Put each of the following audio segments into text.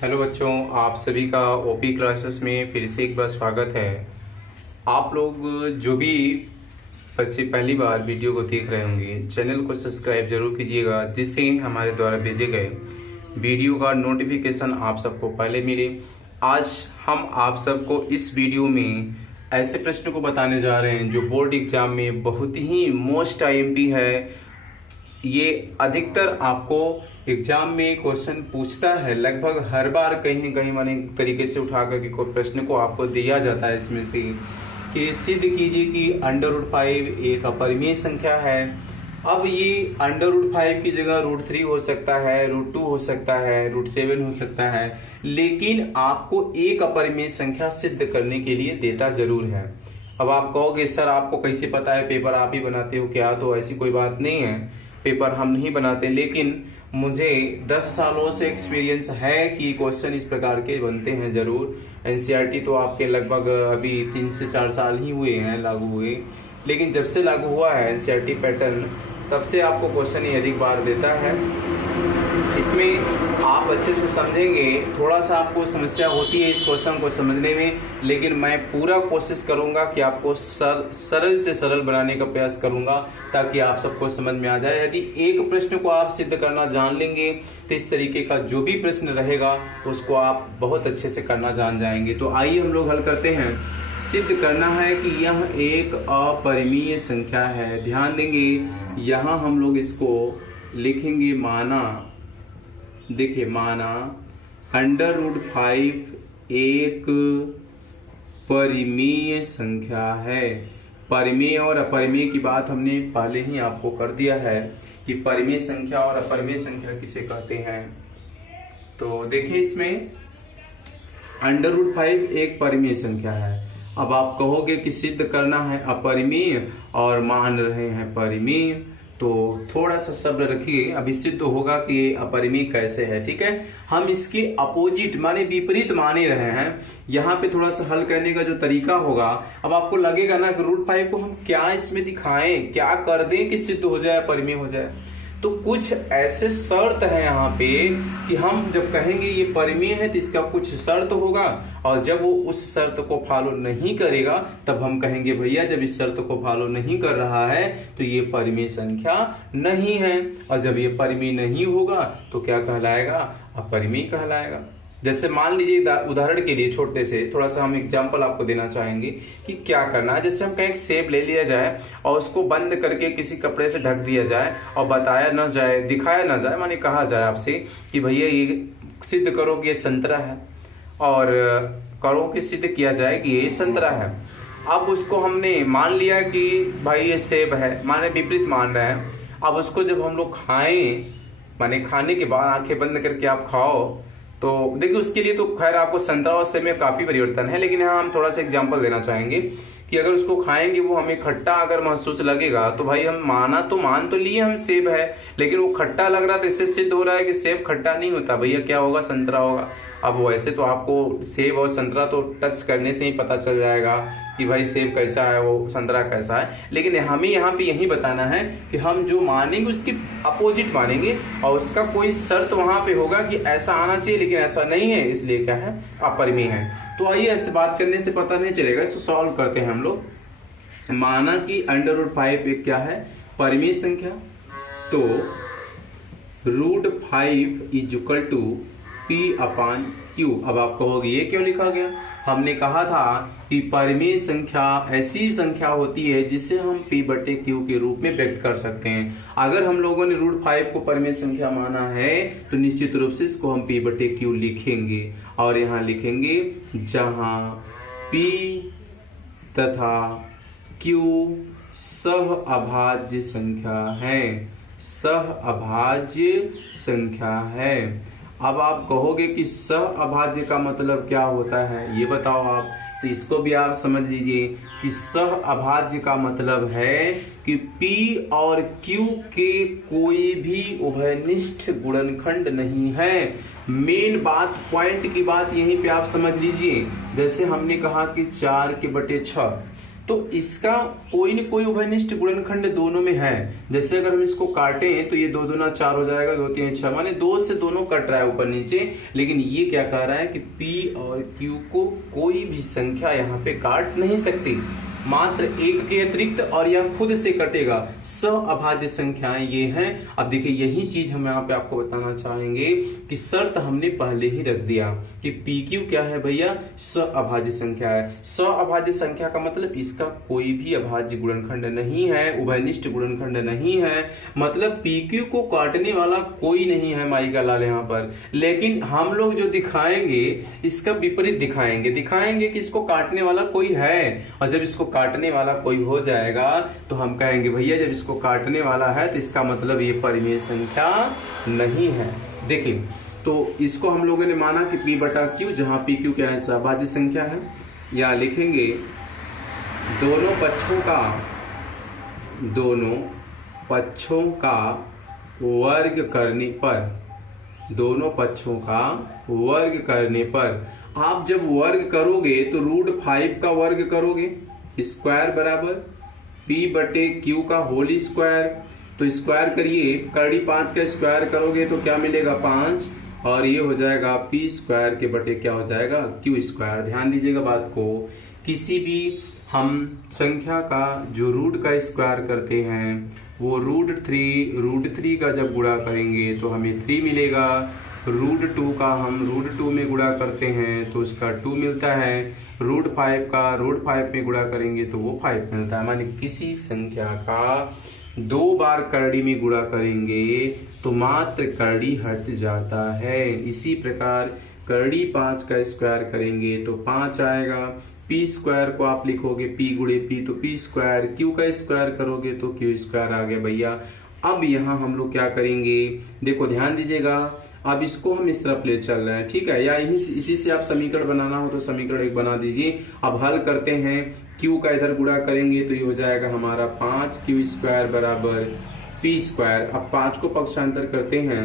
Hello बच्चों, आप सभी का ओपी क्लासेस में फिर से एक बार स्वागत है। आप लोग जो भी बच्चे पहली बार वीडियो को देख रहे होंगे, चैनल को सब्सक्राइब जरूर कीजिएगा, जिससे हमारे द्वारा भेजे गए वीडियो का नोटिफिकेशन आप सबको पहले मिले। आज हम आप सबको इस वीडियो में ऐसे प्रश्न को बताने जा रहे हैं जो बोर्ड एग्जाम में बहुत ही मोस्ट आईएमपी है। ये अधिकतर आपको एग्जाम में क्वेश्चन पूछता है, लगभग हर बार कहीं न कहीं माने तरीके से उठा करके कोई प्रश्न को आपको दिया जाता है इसमें से कि सिद्ध कीजिए कि √5 एक अपरिमेय संख्या है। अब ये √5 की जगह √3 हो सकता है, √2 हो सकता है, √7 हो सकता है, लेकिन आपको एक अपरिमेय संख्या सिद्ध करने के लिए देता जरूर है। अब आप कहोगे सर आपको कैसे पता है, पेपर आप ही बनाते हो क्या? तो ऐसी कोई बात नहीं है, पेपर हम नहीं बनाते, लेकिन मुझे 10 सालों से एक्सपीरियंस है कि क्वेश्चन इस प्रकार के बनते हैं जरूर। एनसीईआरटी तो आपके लगभग अभी 3 से 4 साल ही हुए हैं लागू हुए, लेकिन जब से लागू हुआ है एनसीईआरटी पैटर्न, तब से आपको क्वेश्चन ही अधिक बार देता है। इसमें आप अच्छे से समझेंगे, थोड़ा सा आपको समस्या होती है इस क्वेश्चन को समझने में, लेकिन मैं पूरा कोशिश करूंगा कि आपको सरल से सरल बनाने का प्रयास करूंगा ताकि आप सबको समझ में आ जाए। यदि एक प्रश्न को आप सिद्ध करना जान लेंगे तो इस तरीके का जो भी प्रश्न रहेगा उसको आप बहुत अच्छे से करना जान जाएंगे। तो आइए हम लोग हल करते हैं। सिद्ध करना है कि यह एक अपरिमेय संख्या है। ध्यान देंगे, यहाँ हम लोग इसको लिखेंगे माना, देखिए माना √5 एक परिमेय संख्या है। परिमेय और अपरिमेय की बात हमने पहले ही आपको कर दिया है कि परिमेय संख्या और अपरिमेय संख्या किसे कहते हैं। तो देखिए इसमें √5 एक परिमेय संख्या है। अब आप कहोगे कि सिद्ध करना है अपरिमेय और मान रहे हैं परिमेय, तो थोड़ा सा शब्द रखिए, अभी सिद्ध होगा कि अपरिमेय कैसे है। ठीक है, हम इसके अपोजिट माने विपरीत माने रहे हैं। यहाँ पे थोड़ा सा हल करने का जो तरीका होगा, अब आपको लगेगा ना कि √5 को हम क्या इसमें दिखाएं, क्या कर दें कि सिद्ध हो जाए, अपरिमेय हो जाए। तो कुछ ऐसे शर्त है यहाँ पे कि हम जब कहेंगे ये परिमेय है तो इसका कुछ शर्त होगा, और जब वो उस शर्त को फॉलो नहीं करेगा तब हम कहेंगे भैया जब इस शर्त को फॉलो नहीं कर रहा है तो ये परिमेय संख्या नहीं है, और जब ये परिमेय नहीं होगा तो क्या कहलाएगा? अपरिमेय कहलाएगा। जैसे मान लीजिए उदाहरण के लिए छोटे से थोड़ा सा हम एग्जांपल आपको देना चाहेंगे कि क्या करना है। जैसे हम कहें सेब ले लिया जाए और उसको बंद करके किसी कपड़े से ढक दिया जाए और बताया न जाए, दिखाया न जाए, माने कहा जाए आपसे कि भैया ये सिद्ध करो कि ये संतरा है, और करो कि सिद्ध किया जाए कि ये संतरा है। अब उसको हमने मान लिया कि भाई ये सेब है, माने विपरीत मान रहे हैं। अब उसको जब हम लोग खाएं, माने खाने के बाद आंखें बंद करके आप खाओ, तो देखिए उसके लिए तो खैर आपको संतरा और सेब में काफी परिवर्तन है, लेकिन यहाँ हम थोड़ा सा एग्जांपल देना चाहेंगे कि अगर उसको खाएंगे वो हमें खट्टा अगर महसूस लगेगा तो भाई हम मान तो लिए हम सेब है, लेकिन वो खट्टा लग रहा है तो इससे सिद्ध हो रहा है कि सेब खट्टा नहीं होता, भैया क्या होगा? संतरा होगा। अब वैसे तो आपको सेब और संतरा तो टच करने से ही पता चल जाएगा कि भाई सेब कैसा है, वो संतरा कैसा है, लेकिन हमें यहाँ पे यही बताना है कि हम जो मानेंगे उसकी अपोजिट मानेंगे, और उसका कोई शर्त वहां पे होगा कि ऐसा आना चाहिए, लेकिन ऐसा नहीं है, इसलिए क्या है? अपरिमेय है। तो आइए ऐसे बात करने से पता नहीं चलेगा, इसको सॉल्व करते हैं हम लोग। माना कि √5 एक क्या है? परिमेय संख्या। तो √5 = P/Q। अब आप कहोगे ये क्यों लिखा गया? हमने कहा था कि परिमेय संख्या ऐसी संख्या होती है जिसे हम P/Q के रूप में व्यक्त कर सकते हैं। अगर हम लोगों ने √5 को परिमेय संख्या माना है तो निश्चित रूप से इसको हम P/Q लिखेंगे, और यहाँ लिखेंगे जहां P तथा Q सहअभाज्य संख्या है, सहअभाज्य संख्या है। अब आप कहोगे कि सहअभाज्य का मतलब क्या होता है, ये बताओ आप। तो इसको भी आप समझ लीजिए कि सहअभाज्य का मतलब है कि P और Q के कोई भी उभयनिष्ठ गुणनखंड नहीं है। मेन बात, पॉइंट की बात यहीं पे आप समझ लीजिए। जैसे हमने कहा कि 4/6, तो इसका कोई न कोई उभयनिष्ठ गुणनखंड दोनों में है। जैसे अगर हम इसको काटें तो ये 2 दूना 4 हो जाएगा, 2 3 6, माने 2 से दोनों कट रहा है ऊपर नीचे। लेकिन ये क्या कह रहा है कि P और Q को कोई भी संख्या यहाँ पे काट नहीं सकती, मात्र एक के अतिरिक्त, और यह खुद से कटेगा। अभाज्य संख्याएं ये हैं। अब देखिए यही चीज हम यहाँ पे आपको बताना चाहेंगे कि शर्त हमने पहले ही रख दिया कि PQ क्या है भैया, अभाज्य संख्या है। अभाज्य संख्या का मतलब इसका कोई भी अभाज्य गुणनखंड नहीं है, उभयनिष्ठ गुणनखंड नहीं है, मतलब PQ को काटने वाला कोई नहीं है माई का लाल यहाँ पर। लेकिन हम लोग जो दिखाएंगे इसका विपरीत दिखाएंगे कि इसको काटने वाला कोई है, और जब इसको काटने वाला कोई हो जाएगा तो हम कहेंगे भैया जब इसको काटने वाला है तो इसका मतलब ये परिमेय संख्या नहीं है। देखिए तो इसको हम लोगों ने माना कि P बटा Q, जहां PQ क्या है, सहभाज्य संख्या है। या लिखेंगे दोनों पक्षों का वर्ग करने पर, आप जब वर्ग करोगे तो √5 का वर्ग करोगे, स्क्वायर बराबर P बटे Q का होल स्क्वायर। तो स्क्वायर करिए, करड़ी 5 का स्क्वायर करोगे तो क्या मिलेगा 5, और ये हो जाएगा P स्क्वायर के बटे क्या हो जाएगा Q स्क्वायर। ध्यान दीजिएगा बात को, किसी भी हम संख्या का जो रूट का स्क्वायर करते हैं वो √3 का जब गुणा करेंगे तो हमें 3 मिलेगा। √2 का हम √2 में गुणा करते हैं तो उसका 2 मिलता है। √5 का √5 में गुणा करेंगे तो वो 5 मिलता है। माने किसी संख्या का 2 बार करड़ी में गुणा करेंगे तो मात्र करड़ी हट जाता है। इसी प्रकार करड़ी 5 का स्क्वायर करेंगे तो 5 आएगा। P स्क्वायर को आप लिखोगे P गुणे P तो P स्क्वायर, Q का स्क्वायर करोगे तो Q स्क्वायर आ गया भैया। अब यहाँ हम लोग क्या करेंगे, देखो ध्यान दीजिएगा, अब इसको हम इस तरफ ले चल रहे हैं, ठीक है। या इसी से आप समीकरण बनाना हो तो समीकरण 1 बना दीजिए। अब हल करते हैं, Q का इधर गुणा करेंगे तो ये हो जाएगा हमारा 5Q स्क्वायर बराबर P स्क्वायर। अब 5 को पक्षांतर करते हैं,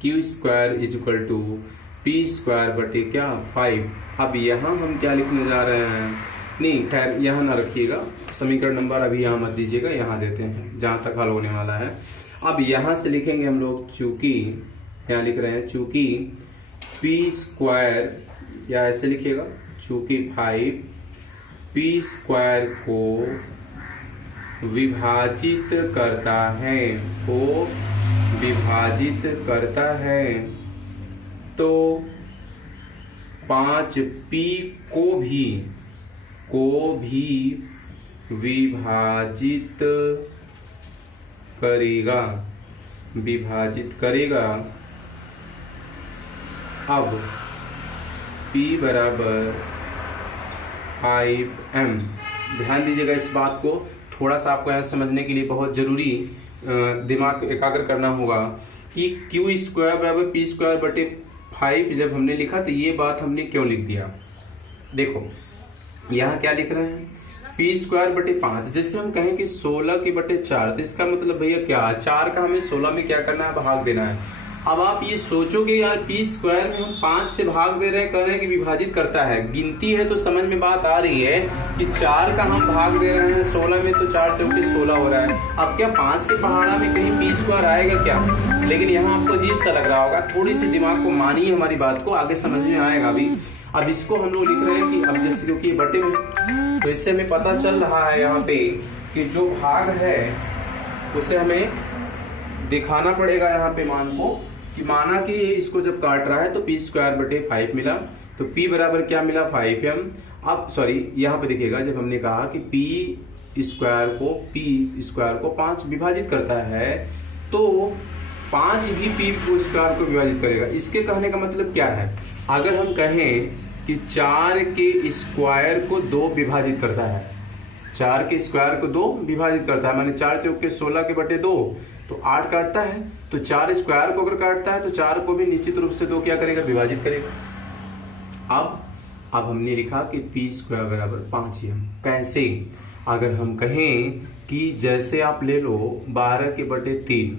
Q square is equal to P square बटे क्या 5। अब यहाँ हम क्या लिखने जा रहे हैं, नहीं खैर यहाँ ना रखिएगा, समीकरण नंबर अभी यहाँ मत दीजिएगा, यहाँ देते हैं जहाँ तक हल होने वाला है। अब यहाँ से लिखेंगे हम लोग, चूंकि यहाँ लिख रहे हैं चूंकि P स्क्वायर, या ऐसे लिखिएगा चूंकि 5P स्क्वायर को विभाजित करता है तो 5P को भी विभाजित करेगा। अब P बराबर 5M। ध्यान दीजिएगा इस बात को, थोड़ा सा आपको यहाँ समझने के लिए बहुत जरूरी दिमाग एकाग्र करना होगा कि Q स्क्वायर बराबर P स्क्वायर बटे 5 जब हमने लिखा तो ये बात हमने क्यों लिख दिया। देखो यहाँ क्या लिख रहे हैं, P स्क्वायर बटे 5, जैसे हम कहें कि 16 के बटे 4, तो इसका मतलब भैया क्या, 4 का हमें 16 में क्या करना है, भाग देना है। अब आप ये सोचोगे यार P स्क्वायर में हम 5 से भाग दे रहे हैं, कर रहे हैं कि विभाजित करता है, गिनती है तो समझ में बात आ रही है कि 4 का हम भाग दे रहे हैं 16 में, तो 4 चौके 16 हो रहा है। अब क्या 5 के पहाड़ा में कहीं P स्क्वायर आएगा क्या, लेकिन यहाँ आपको अजीब सा लग रहा होगा, थोड़ी सी दिमाग को मानिए हमारी बात को, आगे समझ में आएगा अभी। अब इसको हम लोग लिख रहे हैं कि अब जैसे क्योंकि ये बटे में, तो इससे हमें पता चल रहा है यहाँ पे कि जो भाग है उसे हमें दिखाना पड़ेगा यहाँ पे मान को, कि माना कि इसको जब काट रहा है तो P स्क्वायर बटे 5 मिला, तो P बराबर क्या मिला 5M। अब सॉरी यहाँ पे देखिएगा, जब हमने कहा कि P स्क्वायर को 5 विभाजित करता है तो 5 भी P स्क्वायर को विभाजित करेगा। इसके कहने का मतलब क्या है, अगर हम कहें कि 4 के स्क्वायर को 2 विभाजित करता है, 4 के स्क्वायर को 2 विभाजित करता है, माने 4 चौके 16 के बटे 2 तो 8 काटता है, तो 4 स्क्वायर को अगर काटता है तो 4 को भी निश्चित रूप से 2 क्या करेगा, विभाजित करेगा। अब हमने लिखा कि P स्क्वायर बराबर 5M। कैसे, अगर हम कहें कि जैसे आप ले लो 12 के बटे 3,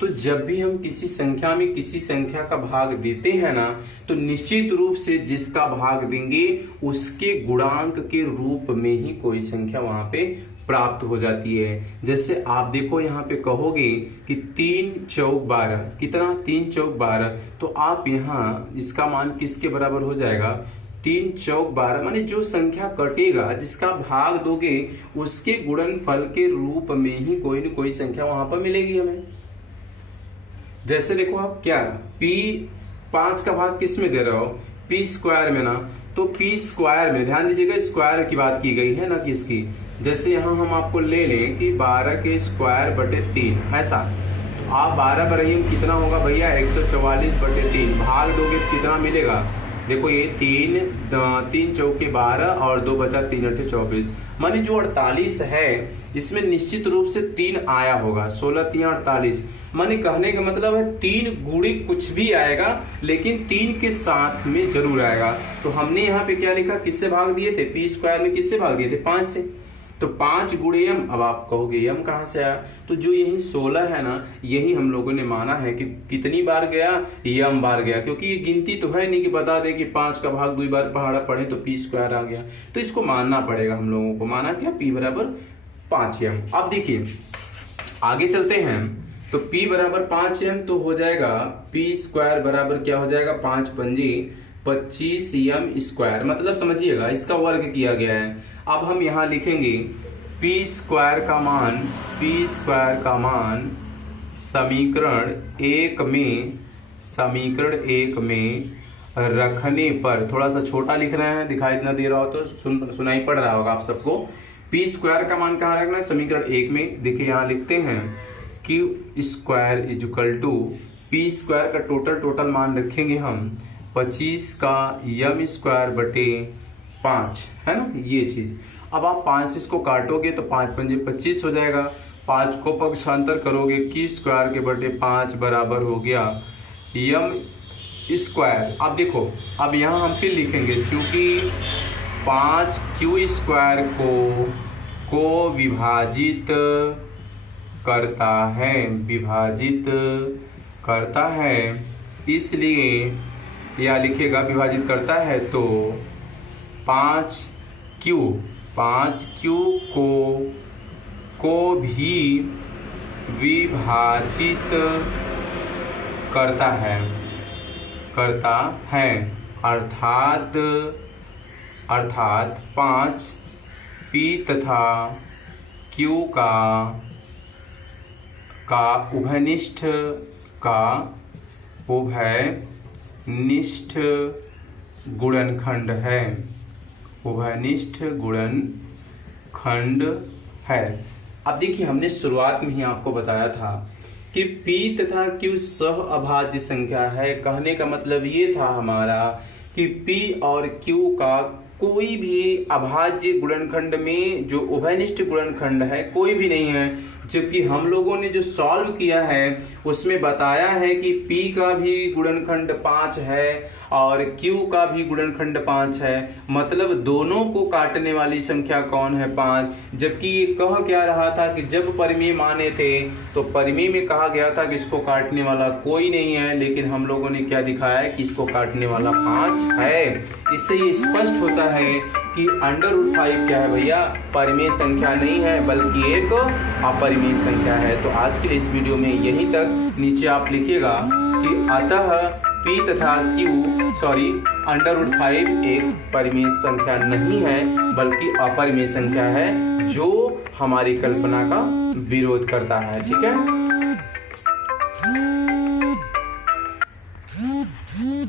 तो जब भी हम किसी संख्या में किसी संख्या का भाग देते हैं ना, तो निश्चित रूप से जिसका भाग देंगे उसके गुणांक के रूप में ही कोई संख्या वहां पे प्राप्त हो जाती है। जैसे आप देखो यहाँ पे कहोगे कि 3 चौक 12, कितना 3 चौक 12, तो आप यहाँ इसका मान किसके बराबर हो जाएगा, 3 चौक 12, माने जो संख्या कटेगा जिसका भाग दोगे उसके गुणनफल के रूप में ही कोई न कोई संख्या वहां पर मिलेगी हमें। जैसे देखो आप क्या p 5 का भाग किस में दे रहे हो, p स्क्वायर में ना, तो p स्क्वायर में ध्यान दीजिएगा स्क्वायर की बात की गई है ना किसकी। जैसे यहाँ हम आपको ले लें कि 12 के स्क्वायर बटे 3, ऐसा तो आप 12 बराबर कितना होगा भैया 144 बटे 3, भाग दोगे तो कितना मिलेगा, देखो ये 3 चौके 12 और 2 बचा 3 अट्ठे 24, माने जो 48 है इसमें निश्चित रूप से 3 आया होगा, 16 3 48, माने कहने का मतलब है 3 गुणे कुछ भी आएगा लेकिन 3 के साथ में जरूर आएगा। तो हमने यहाँ पे क्या लिखा, किससे भाग दिए थे, p स्क्वायर में किससे भाग दिए थे, 5 से, तो 5 गुणे m। अब आप कहोगे m कहाँ से आया, तो जो यही 16 है ना, यही हम लोगों ने माना है कि कितनी बार गया, m बार गया, क्योंकि ये गिनती तो है नहीं कि बता दे कि 5 का भाग 2 बार पहाड़ा पढ़े तो p स्क्वायर आ गया, तो इसको मानना पड़ेगा हम लोगों को। माना क्या, p बराबर 5m। अब देखिए आगे चलते हैं, तो p बराबर 5m तो हो जाएगा p स्क्वायर बराबर क्या हो जाएगा, 5 पंजी 25m स्क्वायर, मतलब समझिएगा इसका वर्ग किया गया है। अब हम यहाँ लिखेंगे p स्क्वायर का मान समीकरण 1 में रखने पर, थोड़ा सा छोटा लिख रहे हैं, दिखाई इतना दे रहा हो तो सुनाई पड़ रहा होगा आप सबको। p स्क्वायर का मान कहाँ रखना है, समीकरण 1 में। देखिए यहाँ लिखते हैं q square is equal to p square का टोटल मान रखेंगे हम 25 का m स्क्वायर बटे 5, है ना ये चीज। अब आप 5 से इसको काटोगे तो 5 पंजे 25 हो जाएगा, 5 को पक्षांतर करोगे q स्क्वायर के बटे 5 बराबर हो गया m स्क्वायर। अब देखो अब यहाँ हम फिर लिखेंगे, चूंकि 5q स्क्वायर को विभाजित करता है, इसलिए या लिखेगा विभाजित करता है, तो 5q को भी विभाजित करता है, अर्थात 5p तथा q का उभयनिष्ठ गुणनखंड है। अब देखिए हमने शुरुआत में ही आपको बताया था कि p तथा q सह अभाज्य संख्या है। कहने का मतलब ये था हमारा कि p और q का कोई भी अभाज्य गुणनखंड में जो उभयनिष्ठ गुणनखंड है कोई भी नहीं है, जबकि हम लोगों ने जो सॉल्व किया है उसमें बताया है कि p का भी गुणनखंड 5 है और q का भी गुणनखंड 5 है, मतलब दोनों को काटने वाली संख्या कौन है, 5। जबकि ये कह क्या रहा था कि जब परिमेय माने थे तो परिमेय में कहा गया था कि इसको काटने वाला कोई नहीं है, लेकिन हम लोगों ने क्या दिखाया है कि इसको काटने वाला 5 है। इससे ये स्पष्ट होता है कि √5 क्या है भैया, परिमेय संख्या नहीं है बल्कि एक अपरिमेय संख्या है। तो आज के लिए इस वीडियो में यहीं तक। नीचे आप लिखिएगा कि अतः p तथा q √5 एक परिमेय संख्या नहीं है बल्कि अपरिमेय संख्या है जो हमारी कल्पना का विरोध करता है। ठीक है।